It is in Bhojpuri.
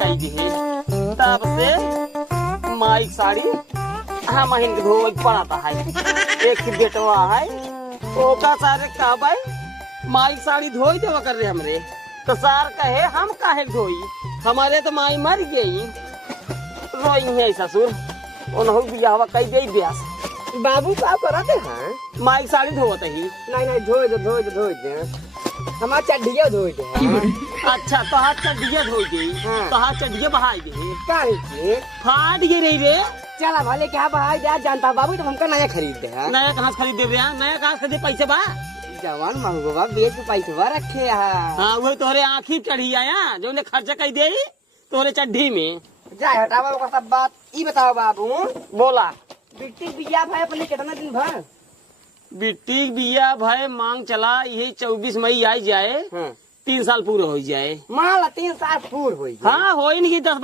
कई दी तब से माई साड़ी हम हिंद धोवे पड़ाता है। एक बेटवा है ओका सारे का भाई माई साड़ी धोई देवा कर रहे हमरे तो सार कहे हम काहे धोई हमारे तो माई मर गई रोई है ससुर उन्हों बियाह कई दे ब्यास बाबू का करते हैं माई साड़ी धोवत ही नहीं धोए दे हमार चड्डिया धोए दे अच्छा तो हाथ चड्डिया धोई गई हाँ। तो हाथ चड्डिया बहाई गई काहे के फाट गई रही रे चला भले क्या भाई जा जानता बाबू तो हमका नया खरीद दे है नया कहाँ से खरीद दे रहे हैं नया कहाँ से खरीदे पैसे बा जवान महंगो बा बेच के पैसा रखे है हाँ वही तोहरे आँखी चढ़ी आया जो ने खर्चा कई दे तोहरे चड्ढी में जा हटावा का सब बात ई बताओ बाबू बोला बिट्टी बिया भाई अपने कितना दिन भर बिट्टी बिया भाई मांग चला यही 24 मई आई जाए हाँ 3 साल पूरे हो जाए मान ला 3 साल पूर हुई हाँ हो ही नहीं 10 बार